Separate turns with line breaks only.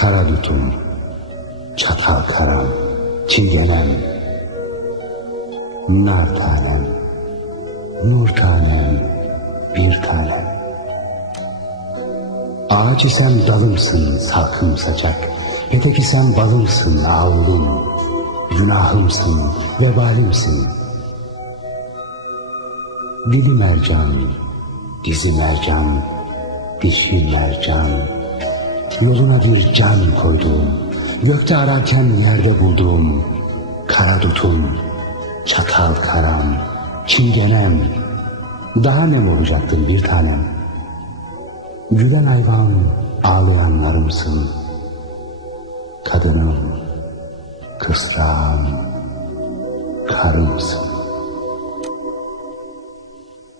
kara dutum, çatal karam, çingenem, nar tanem, nur tanem, bir tanem. Ağaç isem dalımsın salkım saçak, petek isem balımsın avlum, günahımsın, vebalimsin. Dili mercan, dizi mercan, dişi mercan, yoluna bir can koyduğum, gökte ararken yerde bulduğum, kara dutum, çatal karam, çingenem, daha ne olacaktın bir tanem? Gülen hayvan, ağlayanlarımsın, kadınım, kısrağım, karımsın.